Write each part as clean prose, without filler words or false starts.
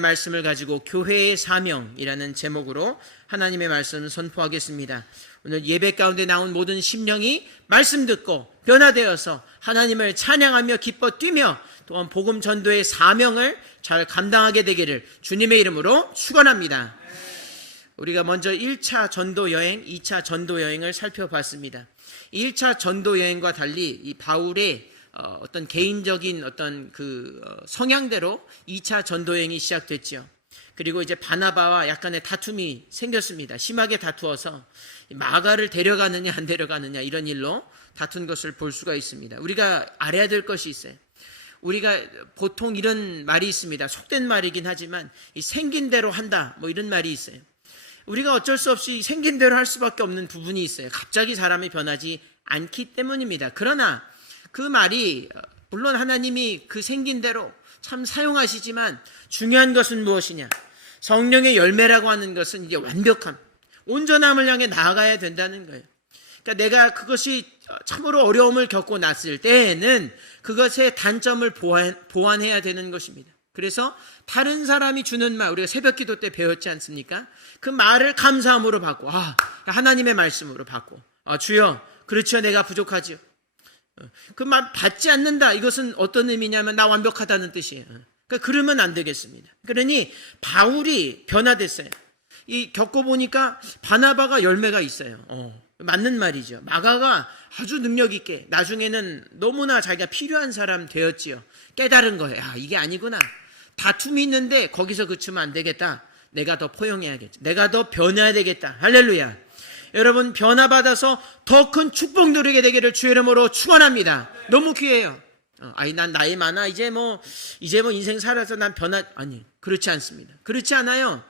말씀을 가지고 교회의 사명이라는 제목으로 하나님의 말씀을 선포하겠습니다. 오늘 예배 가운데 나온 모든 심령이 말씀 듣고 변화되어서 하나님을 찬양하며 기뻐 뛰며 또한 복음 전도의 사명을 잘 감당하게 되기를 주님의 이름으로 축원합니다. 우리가 먼저 1차 전도 여행, 2차 전도 여행을 살펴봤습니다. 1차 전도 여행과 달리 이 바울의 어떤 개인적인 어떤 성향대로 2차 전도 여행이 시작됐죠. 그리고 이제 바나바와 약간의 다툼이 생겼습니다. 심하게 다투어서 마가를 데려가느냐 안 데려가느냐 이런 일로 다툰 것을 볼 수가 있습니다. 우리가 알아야 될 것이 있어요. 우리가 보통 이런 말이 있습니다. 속된 말이긴 하지만 이 생긴 대로 한다 뭐 이런 말이 있어요. 우리가 어쩔 수 없이 생긴 대로 할 수밖에 없는 부분이 있어요. 갑자기 사람이 변하지 않기 때문입니다. 그러나 그 말이 물론 하나님이 그 생긴 대로 참 사용하시지만 중요한 것은 무엇이냐? 성령의 열매라고 하는 것은 이제 완벽함, 온전함을 향해 나아가야 된다는 거예요. 그러니까 내가 그것이 참으로 어려움을 겪고 났을 때에는 그것의 단점을 보완해야 되는 것입니다. 그래서 다른 사람이 주는 말, 우리가 새벽 기도 때 배웠지 않습니까? 그 말을 감사함으로 받고, 하나님의 말씀으로 받고, 주여, 그렇지요, 내가 부족하지요. 그 말 받지 않는다. 이것은 어떤 의미냐면 나 완벽하다는 뜻이에요. 그러니까 그러면 안 되겠습니다. 그러니 바울이 변화됐어요. 이 겪어보니까 바나바가 열매가 있어요. 맞는 말이죠. 마가가 아주 능력 있게 나중에는 너무나 자기가 필요한 사람 되었지요. 깨달은 거예요. 이게 아니구나. 다툼이 있는데 거기서 그치면 안 되겠다. 내가 더 포용해야겠다. 내가 더 변해야 되겠다. 할렐루야. 여러분 변화받아서 더 큰 축복 누리게 되기를 주의 이름으로 축원합니다. 너무 귀해요. 난 나이 많아. 이제 뭐 인생 살아서 난 아니, 그렇지 않습니다. 그렇지 않아요.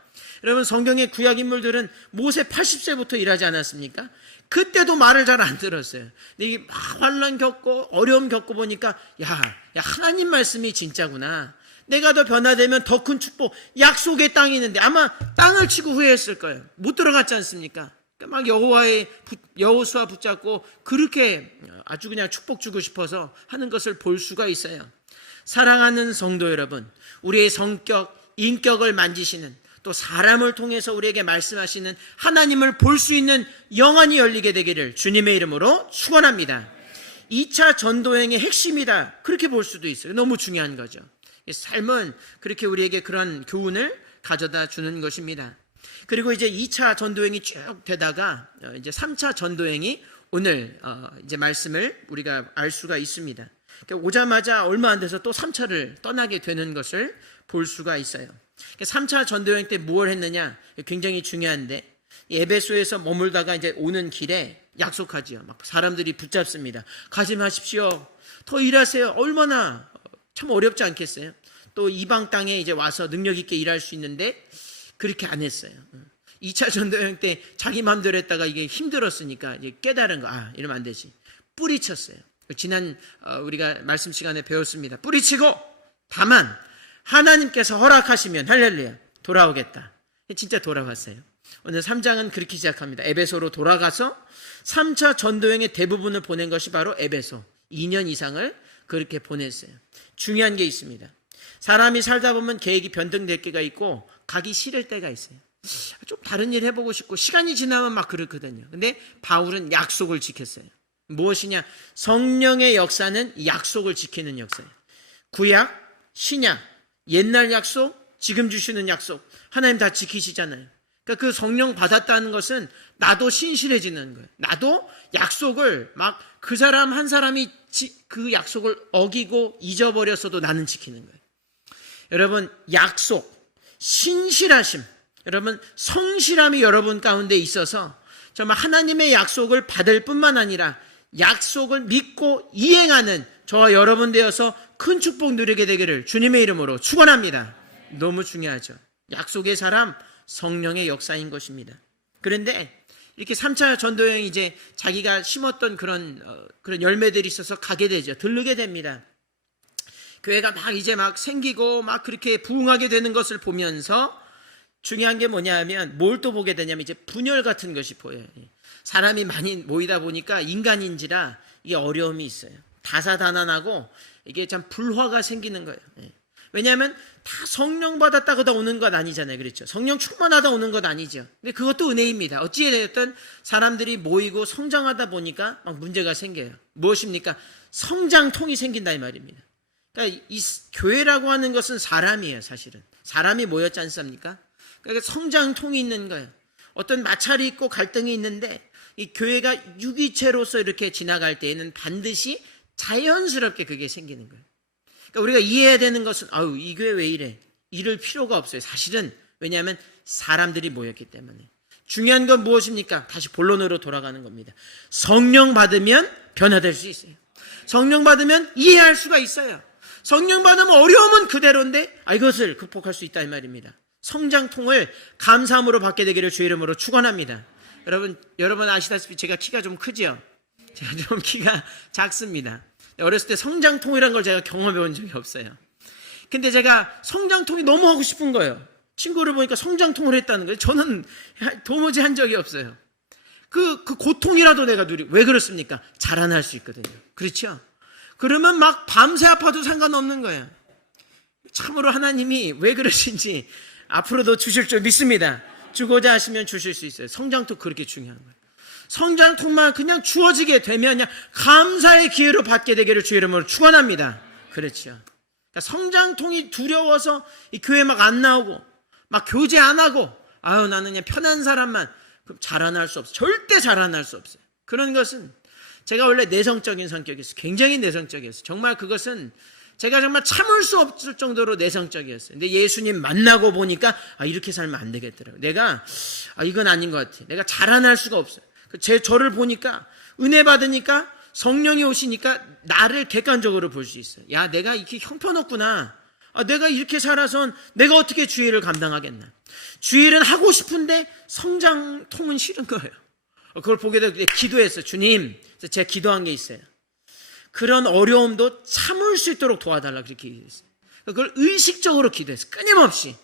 여러분 성경의 구약 인물들은 모세 80세부터 일하지 않았습니까? 그때도 말을 잘 안 들었어요. 근데 이게 막 환난 겪고 어려움 겪고 보니까 야 하나님 말씀이 진짜구나. 내가 더 변화되면 더 큰 축복, 약속의 땅이 있는데 아마 땅을 치고 후회했을 거예요. 못 들어갔지 않습니까? 막 여호수아 붙잡고 그렇게 아주 그냥 축복 주고 싶어서 하는 것을 볼 수가 있어요. 사랑하는 성도 여러분, 우리의 성격, 인격을 만지시는 또 사람을 통해서 우리에게 말씀하시는 하나님을 볼 수 있는 영안이 열리게 되기를 주님의 이름으로 축원합니다. 2차 전도행의 핵심이다. 그렇게 볼 수도 있어요. 너무 중요한 거죠. 삶은 그렇게 우리에게 그런 교훈을 가져다 주는 것입니다. 그리고 이제 2차 전도행이 쭉 되다가 이제 3차 전도행이 오늘 이제 말씀을 우리가 알 수가 있습니다. 그러니까 오자마자 얼마 안 돼서 또 3차를 떠나게 되는 것을 볼 수가 있어요. 3차 전도여행 때 무엇을 했느냐? 굉장히 중요한데 에베소에서 머물다가 이제 오는 길에 약속하지요. 막 사람들이 붙잡습니다. 가지 마십시오. 더 일하세요. 얼마나 참 어렵지 않겠어요? 또 이방 땅에 이제 와서 능력 있게 일할 수 있는데 그렇게 안 했어요. 2차 전도여행 때 자기 마음대로 했다가 이게 힘들었으니까 이제 깨달은 거, 이러면 안 되지. 뿌리쳤어요. 지난 우리가 말씀 시간에 배웠습니다. 뿌리치고 다만 하나님께서 허락하시면 할렐루야 돌아오겠다. 진짜 돌아왔어요. 오늘 3장은 그렇게 시작합니다. 에베소로 돌아가서 3차 전도여행의 대부분을 보낸 것이 바로 에베소. 2년 이상을 그렇게 보냈어요. 중요한 게 있습니다. 사람이 살다 보면 계획이 변동될 때가 있고 가기 싫을 때가 있어요. 좀 다른 일 해보고 싶고 시간이 지나면 막 그렇거든요. 근데 바울은 약속을 지켰어요. 무엇이냐? 성령의 역사는 약속을 지키는 역사예요. 구약, 신약, 옛날 약속, 지금 주시는 약속 하나님 다 지키시잖아요. 그러니까 그 성령 받았다는 것은 나도 신실해지는 거예요. 나도 약속을 막 그 사람 한 사람이 그 약속을 어기고 잊어버렸어도 나는 지키는 거예요. 여러분 약속, 신실하심, 여러분 성실함이 여러분 가운데 있어서 정말 하나님의 약속을 받을 뿐만 아니라 약속을 믿고 이행하는 저와 여러분 되어서 큰 축복 누리게 되기를 주님의 이름으로 축원합니다. 너무 중요하죠. 약속의 사람, 성령의 역사인 것입니다. 그런데 이렇게 3차 전도여행이 이제 자기가 심었던 그런 열매들이 있어서 가게 되죠. 들르게 됩니다. 교회가 막 이제 막 생기고 막 그렇게 부흥하게 되는 것을 보면서 중요한 게 뭐냐 하면 뭘 또 보게 되냐면 이제 분열 같은 것이 보여요. 사람이 많이 모이다 보니까 인간인지라 이게 어려움이 있어요. 다사다난하고 이게 참 불화가 생기는 거예요. 왜냐하면 다 성령 받았다고 다 오는 것 아니잖아요. 그렇죠? 성령 충만하다 오는 것 아니죠. 근데 그것도 은혜입니다. 어찌됐든 사람들이 모이고 성장하다 보니까 막 문제가 생겨요. 무엇입니까? 성장통이 생긴다 이 말입니다. 그러니까 이 교회라고 하는 것은 사람이에요. 사실은 사람이 모였지 않습니까? 그러니까 성장통이 있는 거예요. 어떤 마찰이 있고 갈등이 있는데 이 교회가 유기체로서 이렇게 지나갈 때에는 반드시 자연스럽게 그게 생기는 거예요. 그러니까 우리가 이해해야 되는 것은 이 교회 왜 이래? 이럴 필요가 없어요. 사실은 왜냐하면 사람들이 모였기 때문에. 중요한 건 무엇입니까? 다시 본론으로 돌아가는 겁니다. 성령 받으면 변화될 수 있어요. 성령 받으면 이해할 수가 있어요. 성령 받으면 어려움은 그대로인데 이것을 극복할 수 있다 이 말입니다. 성장통을 감사함으로 받게 되기를 주의 이름으로 축원합니다. 여러분 아시다시피 제가 키가 좀 크죠? 제가 좀 키가 작습니다. 어렸을 때 성장통이라는 걸 제가 경험해 본 적이 없어요. 근데 제가 성장통이 너무 하고 싶은 거예요. 친구를 보니까 성장통을 했다는 거예요. 저는 도무지 한 적이 없어요. 그 고통이라도 내가 왜 그렇습니까? 자라날 수 있거든요. 그렇죠? 그러면 막 밤새 아파도 상관없는 거예요. 참으로 하나님이 왜 그러신지 앞으로도 주실 줄 믿습니다. 주고자 하시면 주실 수 있어요. 성장통 그렇게 중요한 거예요. 성장통만 그냥 주어지게 되면 그냥 감사의 기회로 받게 되기를 주의 이름으로 축원합니다. 그렇죠. 그러니까 성장통이 두려워서 이 교회 막 안 나오고 막 교제 안 하고 나는 그냥 편한 사람만 그럼 자라날 수 없어요. 절대 자라날 수 없어요. 그런 것은 제가 원래 내성적인 성격이었어요. 굉장히 내성적이었어요. 정말 그것은 제가 정말 참을 수 없을 정도로 내성적이었어요. 근데 예수님 만나고 보니까 이렇게 살면 안 되겠더라고요. 내가 이건 아닌 것 같아. 내가 자라날 수가 없어요. 저를 보니까 은혜 받으니까 성령이 오시니까 나를 객관적으로 볼 수 있어요. 야, 내가 이렇게 형편없구나. 내가 이렇게 살아선 내가 어떻게 주일을 감당하겠나. 주일은 하고 싶은데 성장통은 싫은 거예요. 그걸 보게 되고 기도했어요. 주님, 제가 기도한 게 있어요. 그런 어려움도 참을 수 있도록 도와달라 그렇게 기도했어요. 그걸 의식적으로 기도했어요. 끊임없이.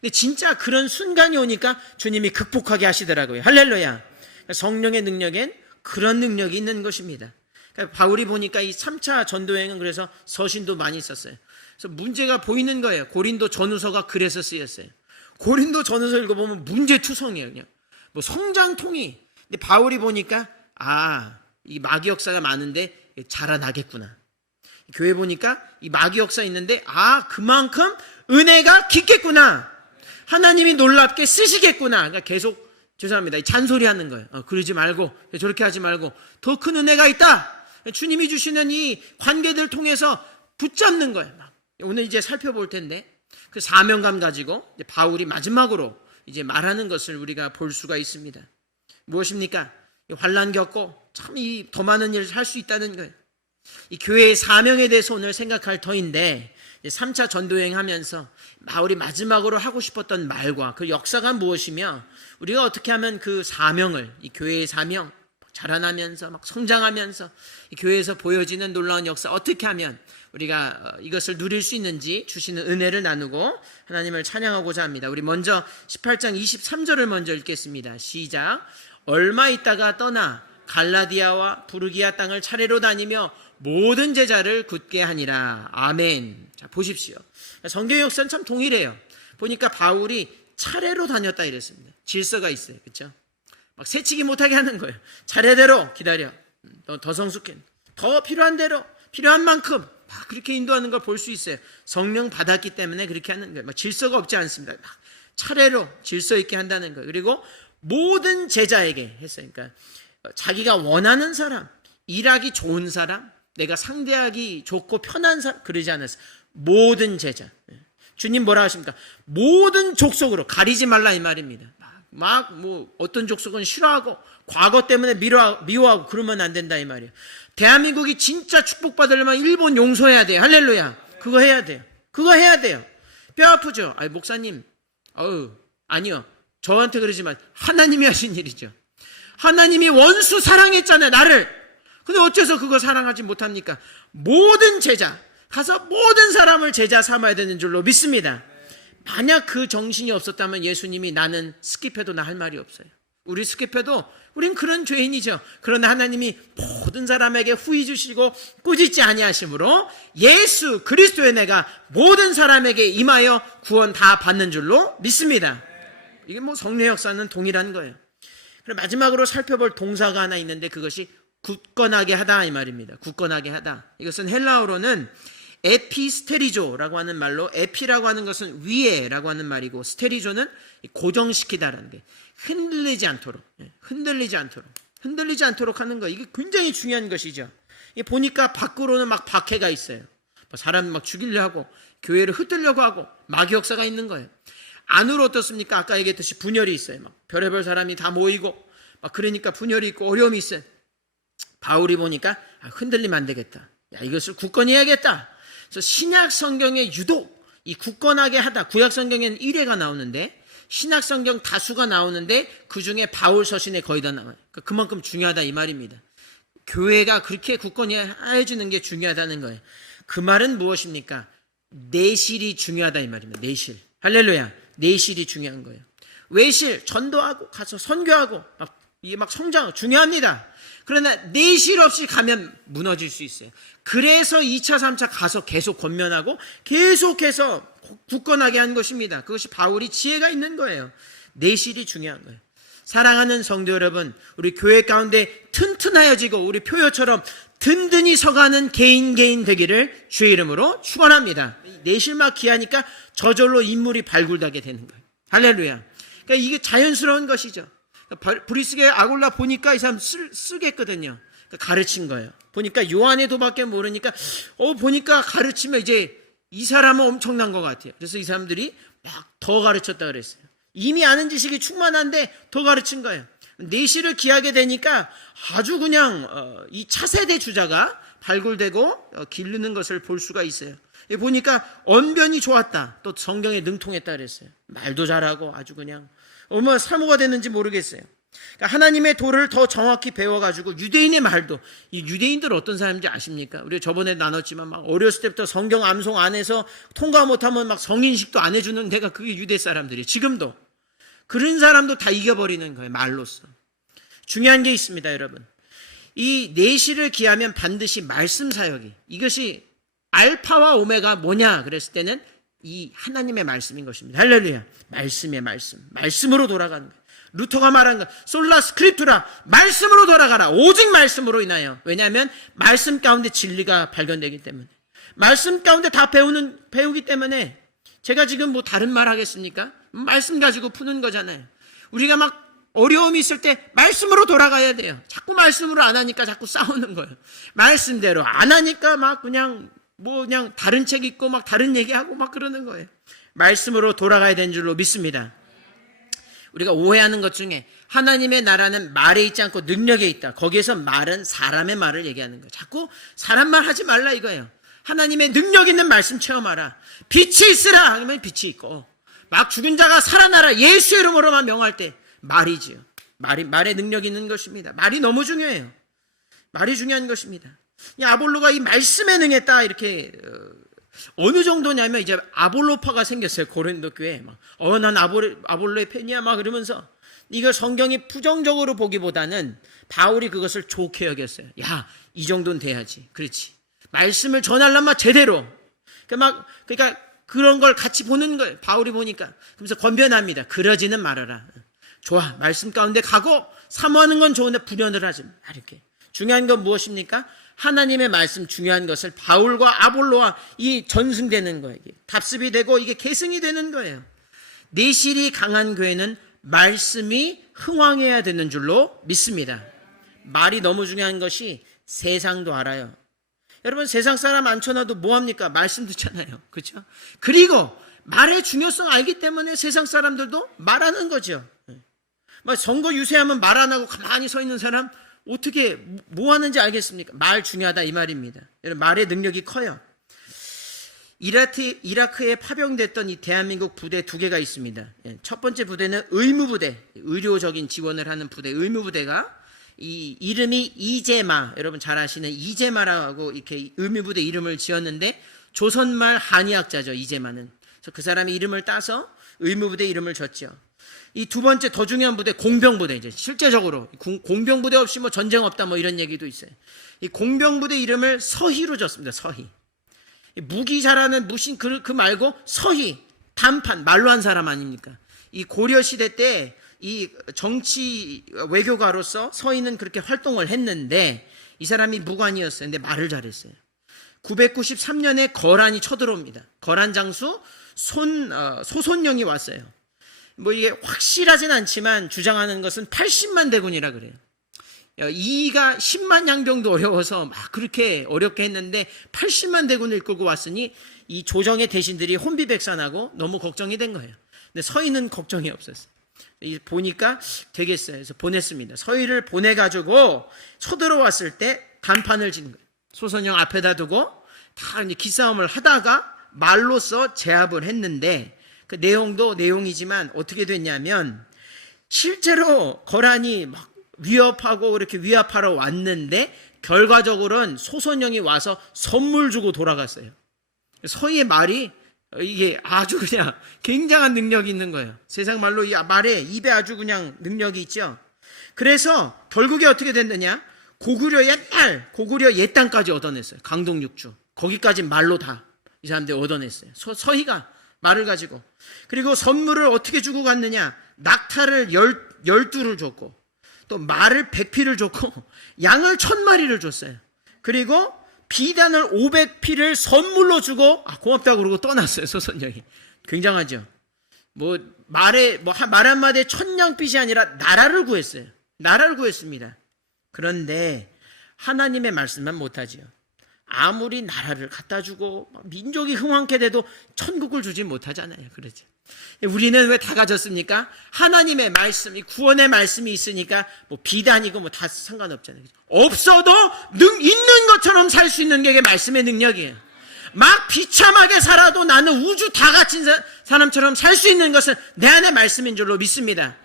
근데 진짜 그런 순간이 오니까 주님이 극복하게 하시더라고요. 할렐루야. 성령의 능력엔 그런 능력이 있는 것입니다. 그러니까 바울이 보니까 이 3차 전도여행은 그래서 서신도 많이 썼어요. 그래서 문제가 보이는 거예요. 고린도 전후서가 그래서 쓰였어요. 고린도 전후서 읽어보면 문제투성이에요. 그냥 뭐 성장통이. 근데 바울이 보니까 이 마귀 역사가 많은데 자라나겠구나. 교회 보니까 이 마귀 역사 있는데 그만큼 은혜가 깊겠구나. 하나님이 놀랍게 쓰시겠구나. 그러니까 계속 죄송합니다. 잔소리 하는 거예요. 그러지 말고 저렇게 하지 말고 더 큰 은혜가 있다. 주님이 주시는 이 관계들 통해서 붙잡는 거예요. 오늘 이제 살펴볼 텐데 그 사명감 가지고 이제 바울이 마지막으로 이제 말하는 것을 우리가 볼 수가 있습니다. 무엇입니까? 환난 겪고 참 더 많은 일을 할 수 있다는 거예요. 이 교회의 사명에 대해서 오늘 생각할 터인데 3차 전도여행 하면서 바울이 마지막으로 하고 싶었던 말과 그 역사가 무엇이며 우리가 어떻게 하면 그 사명을 이 교회의 사명 자라나면서 막 성장하면서 이 교회에서 보여지는 놀라운 역사 어떻게 하면 우리가 이것을 누릴 수 있는지 주시는 은혜를 나누고 하나님을 찬양하고자 합니다. 우리 먼저 18장 23절을 먼저 읽겠습니다. 시작. 얼마 있다가 떠나 갈라디아와 부르기아 땅을 차례로 다니며 모든 제자를 굳게 하니라. 아멘. 자, 보십시오. 성경 역사는 참 동일해요. 보니까 바울이 차례로 다녔다 이랬습니다. 질서가 있어요. 그렇죠? 막 새치기 못하게 하는 거예요. 차례대로 기다려. 더 성숙해. 더 필요한 대로 필요한 만큼 막 그렇게 인도하는 걸 볼 수 있어요. 성령 받았기 때문에 그렇게 하는 거예요. 막 질서가 없지 않습니다. 막 차례로 질서 있게 한다는 거예요. 그리고 모든 제자에게 했어요. 그러니까 자기가 원하는 사람, 일하기 좋은 사람, 내가 상대하기 좋고 편한 사람 그러지 않았어요. 모든 제자. 주님 뭐라 하십니까? 모든 족속으로 가리지 말라 이 말입니다. 막 뭐 어떤 족속은 싫어하고 과거 때문에 미워하고 그러면 안 된다 이 말이에요. 대한민국이 진짜 축복받으려면 일본 용서해야 돼요. 할렐루야. 그거 해야 돼요. 그거 해야 돼요. 뼈 아프죠? 목사님. 아니요. 저한테 그러지만 하나님이 하신 일이죠. 하나님이 원수 사랑했잖아요. 나를. 근데 어째서 그거 사랑하지 못합니까? 모든 제자 가서 모든 사람을 제자 삼아야 되는 줄로 믿습니다. 만약 그 정신이 없었다면 예수님이 나는 스킵해도 나 할 말이 없어요. 우리 스키표도 우린 그런 죄인이죠. 그러나 하나님이 모든 사람에게 후히 주시고 꾸짖지 아니하심으로 예수 그리스도의 내가 모든 사람에게 임하여 구원 다 받는 줄로 믿습니다. 이게 뭐 성례 역사는 동일한 거예요. 그럼 마지막으로 살펴볼 동사가 하나 있는데 그것이 굳건하게 하다 이 말입니다. 굳건하게 하다. 이것은 헬라어로는 에피스테리조라고 하는 말로, 에피라고 하는 것은 위에라고 하는 말이고 스테리조는 고정시키다라는 게 흔들리지 않도록 하는 거. 이게 굉장히 중요한 것이죠. 보니까 밖으로는 막 박해가 있어요. 사람 막 죽이려 하고 교회를 흩으려고 하고 마귀 역사가 있는 거예요. 안으로 어떻습니까? 아까 얘기했듯이 분열이 있어요. 막 별의별 사람이 다 모이고 막 그러니까 분열이 있고 어려움이 있어요. 바울이 보니까 흔들리면 안 되겠다. 이것을 굳건히 해야겠다. 그래서 신약 성경에 유독 이 굳건하게 하다, 구약 성경에는 1회가 나오는데 신약 성경 다수가 나오는데 그 중에 바울 서신에 거의 다 나와요. 그만큼 중요하다 이 말입니다. 교회가 그렇게 굳건히 해주는 게 중요하다는 거예요. 그 말은 무엇입니까? 내실이 중요하다 이 말입니다. 내실. 할렐루야. 내실이 중요한 거예요. 외실, 전도하고 가서 선교하고 막 성장 중요합니다. 그러나 내실 없이 가면 무너질 수 있어요. 그래서 2차, 3차 가서 계속 권면하고 계속해서 굳건하게 한 것입니다. 그것이 바울이 지혜가 있는 거예요. 내실이 중요한 거예요. 사랑하는 성도 여러분, 우리 교회 가운데 튼튼하여지고 우리 표요처럼 든든히 서가는 개인 되기를 주의 이름으로 축원합니다. 내실만 귀하니까 저절로 인물이 발굴되게 되는 거예요. 할렐루야. 그러니까 이게 자연스러운 것이죠. 브리스게 아골라 보니까 이 사람 쓰겠거든요. 그러니까 가르친 거예요. 보니까 요한의 도밖에 모르니까 보니까 가르치면 이제 이 사람은 엄청난 것 같아요. 그래서 이 사람들이 막 더 가르쳤다 그랬어요. 이미 아는 지식이 충만한데 더 가르친 거예요. 내실을 기하게 되니까 아주 그냥 이 차세대 주자가 발굴되고 기르는 것을 볼 수가 있어요. 보니까 언변이 좋았다. 또 성경에 능통했다 그랬어요. 말도 잘하고 아주 그냥 얼마나 사모가 됐는지 모르겠어요. 그러니까 하나님의 도를 더 정확히 배워가지고 유대인의 말도, 이 유대인들 어떤 사람인지 아십니까? 우리 저번에 나눴지만 막 어렸을 때부터 성경 암송 안에서 통과 못하면 막 성인식도 안 해주는 데가 그게 유대 사람들이에요. 지금도 그런 사람도 다 이겨버리는 거예요. 말로써. 중요한 게 있습니다, 여러분. 이 내실을 기하면 반드시 말씀 사역이, 이것이 알파와 오메가 뭐냐 그랬을 때는 이 하나님의 말씀인 것입니다. 할렐루야. 말씀의 말씀으로 돌아가는 거예요. 루터가 말한 거, 솔라 스크립투라, 말씀으로 돌아가라. 오직 말씀으로 인하여. 왜냐하면 말씀 가운데 진리가 발견되기 때문에, 말씀 가운데 다 배우기 때문에. 제가 지금 뭐 다른 말 하겠습니까? 말씀 가지고 푸는 거잖아요. 우리가 막 어려움이 있을 때 말씀으로 돌아가야 돼요. 자꾸 말씀으로 안 하니까 자꾸 싸우는 거예요. 말씀대로 안 하니까 막 그냥 다른 책 읽고 막 다른 얘기하고 막 그러는 거예요. 말씀으로 돌아가야 되는 줄로 믿습니다. 우리가 오해하는 것 중에 하나님의 나라는 말에 있지 않고 능력에 있다. 거기에서 말은 사람의 말을 얘기하는 거예요. 자꾸 사람 말 하지 말라 이거예요. 하나님의 능력 있는 말씀 체험하라. 빛이 있으라 하면 빛이 있고, 막 죽은 자가 살아나라 예수 이름으로만 명할 때 말이지요. 말에 능력이 있는 것입니다. 말이 너무 중요해요. 말이 중요한 것입니다. 아볼로가 이 말씀에 능했다 이렇게 어느 정도냐면 이제 아볼로파가 생겼어요. 고린도 교회에 난 아볼로의 팬이야 막 그러면서, 이걸 성경이 부정적으로 보기보다는 바울이 그것을 좋게 여겼어요. 이 정도는 돼야지. 그렇지. 말씀을 전하려면 제대로. 그러니까 그런 걸 같이 보는 거예요. 바울이 보니까. 그러면서 권변합니다. 그러지는 말아라. 좋아. 말씀 가운데 가고 사모하는 건 좋은데 불연을 하지 마. 이렇게. 중요한 건 무엇입니까? 하나님의 말씀 중요한 것을 바울과 아볼로와 이 전승되는 거예요. 답습이 되고 이게 계승이 되는 거예요. 내실이 강한 교회는 말씀이 흥왕해야 되는 줄로 믿습니다. 말이 너무 중요한 것이 세상도 알아요. 여러분, 세상 사람 앉혀놔도 뭐합니까? 말씀 듣잖아요. 그렇죠? 그리고 말의 중요성 알기 때문에 세상 사람들도 말하는 거죠. 선거 유세하면 말 안 하고 가만히 서 있는 사람 어떻게 뭐 하는지 알겠습니까? 말 중요하다 이 말입니다. 말의 능력이 커요. 이라크에 파병됐던 이 대한민국 부대 두 개가 있습니다. 첫 번째 부대는 의무부대, 의료적인 지원을 하는 부대, 의무부대가 이 이름이 이제마, 여러분 잘 아시는 이제마라고 이렇게 의무부대 이름을 지었는데 조선말 한의학자죠. 이제마는. 그래서 그 사람의 이름을 따서 의무부대 이름을 줬죠. 이 두 번째 더 중요한 부대 공병부대죠. 실제적으로 공병부대 없이 뭐 전쟁 없다 뭐 이런 얘기도 있어요. 이 공병부대 이름을 서희로 줬습니다. 서희. 무기 잘하는 무신 그 말고 서희, 단판, 말로 한 사람 아닙니까? 이 고려 시대 때 이 정치 외교가로서 서희는 그렇게 활동을 했는데 이 사람이 무관이었어요. 근데 말을 잘했어요. 993년에 거란이 쳐들어옵니다. 거란 장수 소손영이 왔어요. 뭐 이게 확실하진 않지만 주장하는 것은 80만 대군이라 그래요. 이가 10만 양병도 어려워서 막 그렇게 어렵게 했는데 80만 대군을 이끌고 왔으니 이 조정의 대신들이 혼비백산하고 너무 걱정이 된 거예요. 근데 서희는 걱정이 없었어요. 보니까 되겠어요. 그래서 보냈습니다. 서희를 보내가지고 쳐들어왔을 때 단판을 진 거예요. 소선영 앞에다 두고 다 이제 기싸움을 하다가 말로써 제압을 했는데 그 내용도 내용이지만 어떻게 됐냐면 실제로 거란이 막 위협하고 이렇게 위압하러 왔는데 결과적으로는 소선영이 와서 선물 주고 돌아갔어요. 서희의 말이 이게 아주 그냥 굉장한 능력이 있는 거예요. 세상 말로 이 말에 입에 아주 그냥 능력이 있죠. 그래서 결국에 어떻게 됐느냐? 고구려 옛 땅까지 얻어냈어요. 강동 6주. 거기까지 말로 다 이 사람들이 얻어냈어요. 서희가 말을 가지고. 그리고 선물을 어떻게 주고 갔느냐? 낙타를 12를 줬고 또 말을 100피를 줬고 양을 1000마리를 줬어요. 그리고 비단을 500피를 선물로 주고 고맙다고 그러고 떠났어요. 소선영이. 굉장하죠. 말 한마디에 1000양빛이 아니라 나라를 구했어요. 나라를 구했습니다. 그런데 하나님의 말씀만 못하지요. 아무리 나라를 갖다 주고 민족이 흥왕케 돼도 천국을 주지 못하잖아요. 그렇죠. 우리는 왜 다 가졌습니까? 하나님의 말씀, 이 구원의 말씀이 있으니까 비단이고 다 상관없잖아요. 없어도 있는 것처럼 살 수 있는 게 말씀의 능력이에요. 막 비참하게 살아도 나는 우주 다 갇힌 사람처럼 살 수 있는 것은 내 안에 말씀인 줄로 믿습니다.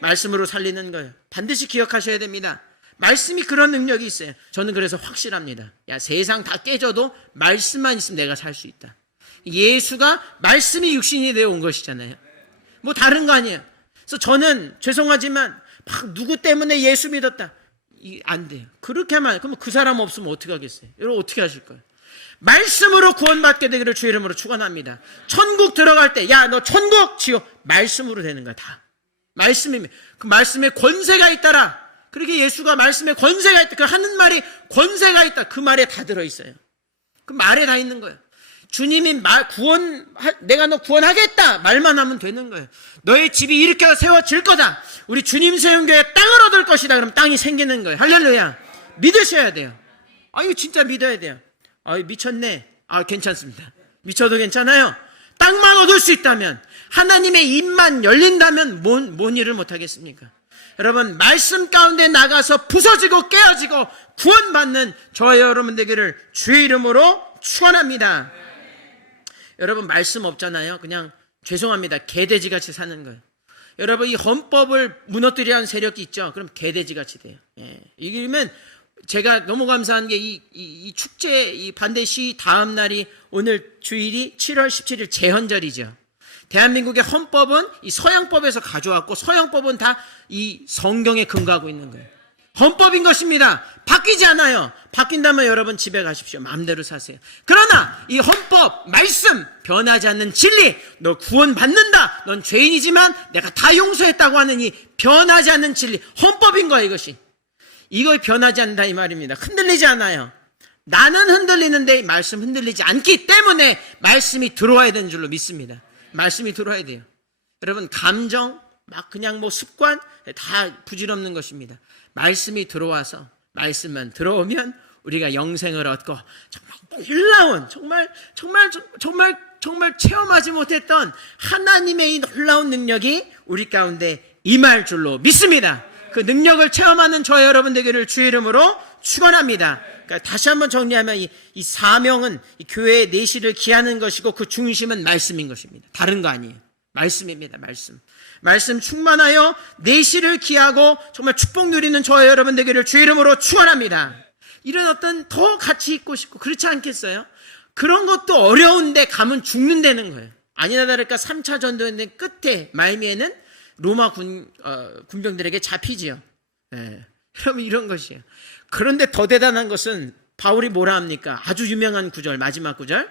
말씀으로 살리는 거예요. 반드시 기억하셔야 됩니다. 말씀이 그런 능력이 있어요. 저는 그래서 확실합니다. 세상 다 깨져도 말씀만 있으면 내가 살 수 있다. 예수가 말씀이 육신이 되어 온 것이잖아요. 다른 거 아니에요. 그래서 저는 죄송하지만 막 누구 때문에 예수 믿었다. 안 돼요. 그렇게 하면 그러면 그 사람 없으면 어떻게 하겠어요? 여러분 어떻게 하실 거예요? 말씀으로 구원받게 되기를 주 이름으로 축원합니다. 천국 들어갈 때 너 천국 지옥 말씀으로 되는 거야. 다 말씀이면 그 말씀에 권세가 있다라. 그렇게 예수가 말씀에 권세가 있다. 그 하는 말이 권세가 있다. 그 말에 다 들어있어요. 그 말에 다 있는 거예요. 주님이 내가 너 구원하겠다. 말만 하면 되는 거예요. 너의 집이 이렇게 세워질 거다. 우리 주님 세운 교회 땅을 얻을 것이다. 그럼 땅이 생기는 거예요. 할렐루야. 믿으셔야 돼요. 이거 진짜 믿어야 돼요. 미쳤네. 괜찮습니다. 미쳐도 괜찮아요. 땅만 얻을 수 있다면, 하나님의 입만 열린다면 뭔 일을 못하겠습니까? 여러분, 말씀 가운데 나가서 부서지고 깨어지고 구원받는 저와 여러분 되기를 주의 이름으로 축원합니다. 여러분, 말씀 없잖아요. 그냥 죄송합니다. 개돼지같이 사는 거예요. 여러분, 이 헌법을 무너뜨리려 하는 세력이 있죠. 그럼 개돼지같이 돼요. 이기면 제가 너무 감사한 게 이 축제, 이 반대 시위 다음 날이 오늘 주일이 7월 17일 제헌절이죠. 대한민국의 헌법은 이 서양법에서 가져왔고 서양법은 다 이 성경에 근거하고 있는 거예요. 헌법인 것입니다. 바뀌지 않아요. 바뀐다면 여러분 집에 가십시오. 마음대로 사세요. 그러나 이 헌법, 말씀, 변하지 않는 진리, 너 구원받는다. 넌 죄인이지만 내가 다 용서했다고 하는 이 변하지 않는 진리, 헌법인 거야 이것이. 이거 변하지 않는다 이 말입니다. 흔들리지 않아요. 나는 흔들리는데 말씀 흔들리지 않기 때문에 말씀이 들어와야 되는 줄로 믿습니다. 말씀이 들어와야 돼요. 여러분, 감정, 그냥 습관 다 부질없는 것입니다. 말씀이 들어와서 말씀만 들어오면 우리가 영생을 얻고 정말 놀라운, 정말 체험하지 못했던 하나님의 이 놀라운 능력이 우리 가운데 임할 줄로 믿습니다. 그 능력을 체험하는 저와 여러분 되기를 주의 이름으로 축원합니다. 그러니까 다시 한번 정리하면 이 사명은 이 교회의 내실을 기하는 것이고 그 중심은 말씀인 것입니다. 다른 거 아니에요. 말씀입니다. 말씀 충만하여 내실을 기하고 정말 축복 누리는 저와 여러분 되기를 주의 이름으로 축원합니다. 이런 어떤 더 같이 있고 싶고 그렇지 않겠어요? 그런 것도 어려운데 가면 죽는다는 거예요. 아니나 다를까 3차 전도였는데 끝에 말미에는 로마 군병들에게 잡히지요. 예. 그러면 이런 것이에요. 그런데 더 대단한 것은 바울이 뭐라 합니까? 아주 유명한 구절, 마지막 구절.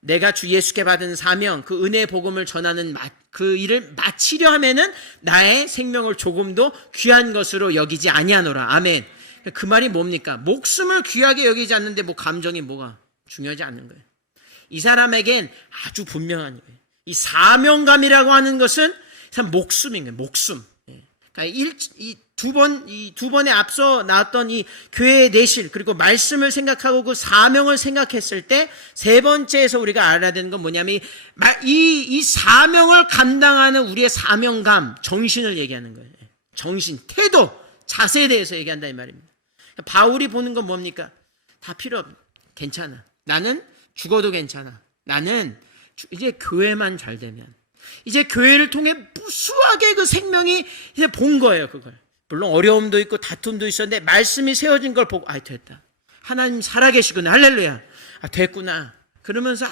내가 주 예수께 받은 사명, 그 은혜의 복음을 전하는 그 일을 마치려 하면은 나의 생명을 조금도 귀한 것으로 여기지 아니하노라. 아멘. 그 말이 뭡니까? 목숨을 귀하게 여기지 않는데 뭐 감정이 뭐가 중요하지 않는 거예요. 이 사람에겐 아주 분명한 거예요. 이 사명감이라고 하는 것은 참 목숨인 거예요. 목숨. 그러니까 이 두 번에 앞서 나왔던 이 교회의 내실 그리고 말씀을 생각하고 그 사명을 생각했을 때 세 번째에서 우리가 알아야 되는 건 뭐냐면 이 사명을 감당하는 우리의 사명감, 정신을 얘기하는 거예요. 정신, 태도, 자세에 대해서 얘기한다 이 말입니다. 바울이 보는 건 뭡니까? 다 필요 없어. 괜찮아. 나는 죽어도 괜찮아. 나는 이제 교회만 잘 되면, 이제 교회를 통해 무수하게 그 생명이 이제 본 거예요. 그걸. 물론 어려움도 있고 다툼도 있었는데 말씀이 세워진 걸 보고 됐다. 하나님 살아계시구나. 할렐루야. 됐구나. 그러면서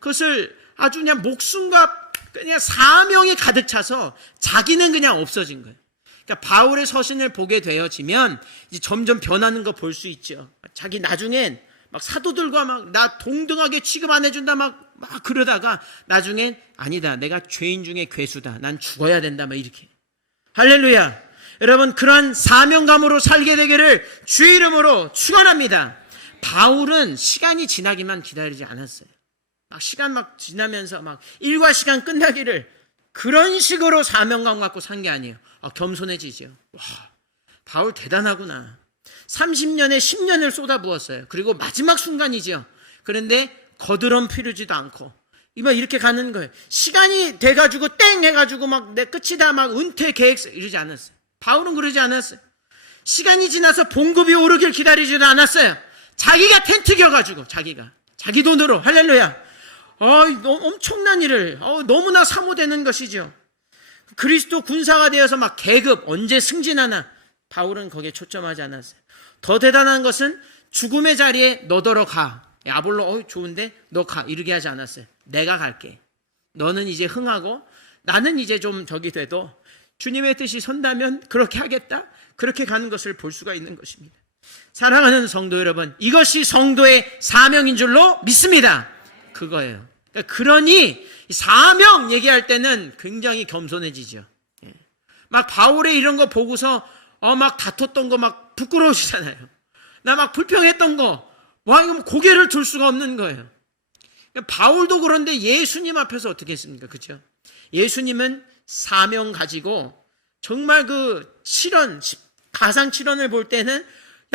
그것을 아주 그냥 목숨과 그냥 사명이 가득 차서 자기는 그냥 없어진 거예요. 그러니까 바울의 서신을 보게 되어지면 이제 점점 변하는 거 볼 수 있죠. 자기 나중엔 막 사도들과 막 나 동등하게 취급 안 해준다 막 그러다가 나중엔 아니다. 내가 죄인 중에 괴수다. 난 죽어야 된다. 막 이렇게. 할렐루야. 여러분 그러한 사명감으로 살게 되기를 주의 이름으로 축원합니다. 바울은 시간이 지나기만 기다리지 않았어요. 시간 막 지나면서 막 일과 시간 끝나기를 그런 식으로 사명감 갖고 산 게 아니에요. 겸손해지죠. 와, 바울 대단하구나. 30년에 10년을 쏟아부었어요. 그리고 마지막 순간이죠. 그런데 거드럼피르지도 않고 이렇게 가는 거예요. 시간이 돼가지고 땡 해가지고 막 내 끝이다 막 은퇴 계획 이러지 않았어요. 바울은 그러지 않았어요. 시간이 지나서 봉급이 오르길 기다리지도 않았어요. 자기가 텐트 겨가지고 자기 돈으로 할렐루야. 엄청난 일을 너무나 사모되는 것이죠. 그리스도 군사가 되어서 막 계급 언제 승진하나 바울은 거기에 초점하지 않았어요. 더 대단한 것은 죽음의 자리에 너더러 가. 아볼로 좋은데 너 가 이르게 하지 않았어요. 내가 갈게. 너는 이제 흥하고 나는 이제 좀 저기 돼도 주님의 뜻이 선다면 그렇게 하겠다. 그렇게 가는 것을 볼 수가 있는 것입니다. 사랑하는 성도 여러분, 이것이 성도의 사명인 줄로 믿습니다. 그거예요. 그러니 사명 얘기할 때는 굉장히 겸손해지죠. 막 바울의 이런 거 보고서 막 다퉜던 거 막 부끄러우시잖아요. 나 막 불평했던 거 이거 고개를 들 수가 없는 거예요. 바울도 그런데 예수님 앞에서 어떻게 했습니까? 그렇죠? 예수님은 사명 가지고 정말 그 가상 실현을 볼 때는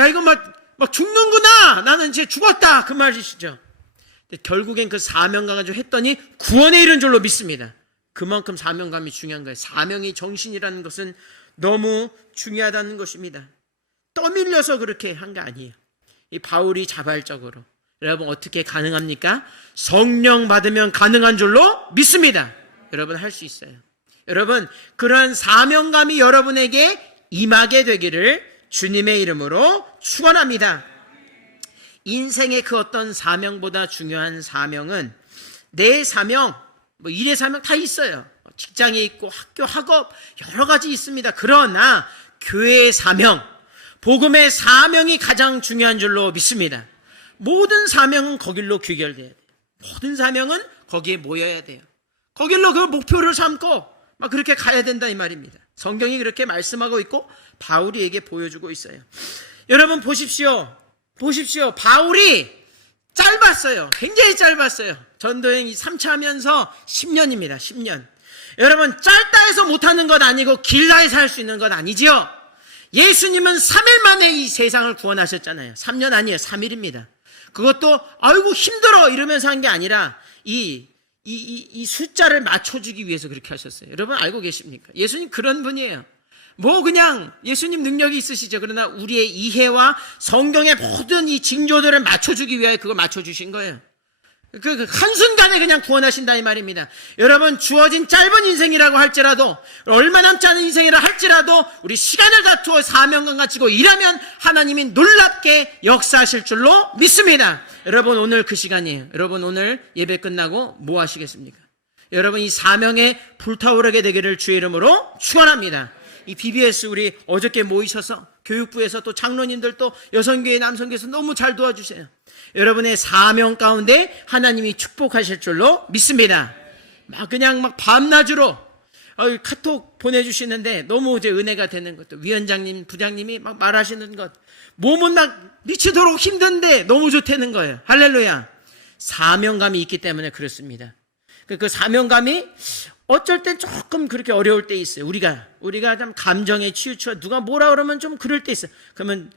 이거 막 죽는구나. 나는 이제 죽었다. 그 말이시죠. 결국엔 그 사명감 가지고 했더니 구원에 이른 줄로 믿습니다. 그만큼 사명감이 중요한 거예요. 사명이 정신이라는 것은 너무 중요하다는 것입니다. 떠밀려서 그렇게 한 게 아니에요. 이 바울이 자발적으로. 여러분 어떻게 가능합니까? 성령 받으면 가능한 줄로 믿습니다. 여러분 할 수 있어요. 여러분 그러한 사명감이 여러분에게 임하게 되기를 주님의 이름으로 축원합니다. 인생의 그 어떤 사명보다 중요한 사명은 내 사명, 일의 사명 다 있어요. 직장에 있고 학교, 학업 여러 가지 있습니다. 그러나 교회의 사명, 복음의 사명이 가장 중요한 줄로 믿습니다. 모든 사명은 거길로 귀결돼야 돼요. 모든 사명은 거기에 모여야 돼요. 거길로 그 목표를 삼고 막 그렇게 가야 된다 이 말입니다. 성경이 그렇게 말씀하고 있고 바울이에게 보여주고 있어요. 여러분 보십시오. 바울이 짧았어요. 굉장히 짧았어요. 전도행 3차 하면서 10년입니다. 10년. 여러분 짧다 해서 못하는 것 아니고 길다 해서 할 수 있는 것 아니지요. 예수님은 3일 만에 이 세상을 구원하셨잖아요. 3년 아니에요. 3일입니다. 그것도 아이고 힘들어 이러면서 한 게 아니라 이 숫자를 맞춰주기 위해서 그렇게 하셨어요. 여러분 알고 계십니까? 예수님 그런 분이에요. 그냥 예수님 능력이 있으시죠. 그러나 우리의 이해와 성경의 모든 이 징조들을 맞춰주기 위해 그걸 맞춰주신 거예요. 그 한순간에 그냥 구원하신다 이 말입니다. 여러분 주어진 짧은 인생이라고 할지라도 얼마 남지 않은 인생이라 할지라도 우리 시간을 다투어 사명감 가지고 일하면 하나님이 놀랍게 역사하실 줄로 믿습니다. 여러분 오늘 그 시간이에요. 여러분 오늘 예배 끝나고 뭐 하시겠습니까? 여러분 이 사명에 불타오르게 되기를 주의 이름으로 축원합니다. 이 BBS 우리 어저께 모이셔서 교육부에서 또 장로님들 또 여성교회 남성교회에서 너무 잘 도와주세요. 여러분의 사명 가운데 하나님이 축복하실 줄로 믿습니다. 그냥 밤낮으로 카톡 보내주시는데 너무 이제 은혜가 되는 것도 위원장님, 부장님이 막 말하시는 것 몸은 막 미치도록 힘든데 너무 좋다는 거예요. 할렐루야. 사명감이 있기 때문에 그렇습니다. 그 사명감이 어쩔 땐 조금 그렇게 어려울 때 있어요. 우리가 좀 감정에 치우쳐 누가 뭐라 그러면 좀 그럴 때 있어요. 그러면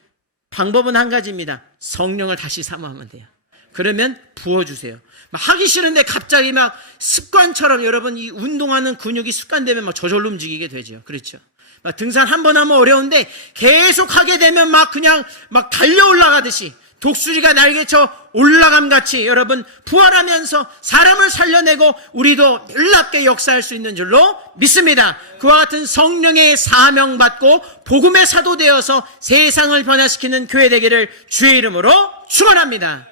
방법은 한 가지입니다. 성령을 다시 사모하면 돼요. 그러면 부어주세요. 하기 싫은데 갑자기 막 습관처럼 여러분 이 운동하는 근육이 습관되면 막 저절로 움직이게 되죠. 그렇죠. 등산 한 번 하면 어려운데 계속 하게 되면 그냥 달려 올라가듯이 독수리가 날개쳐 올라감 같이 여러분 부활하면서 사람을 살려내고 우리도 놀랍게 역사할 수 있는 줄로 믿습니다. 그와 같은 성령의 사명받고 복음의 사도 되어서 세상을 변화시키는 교회 되기를 주의 이름으로 축원합니다.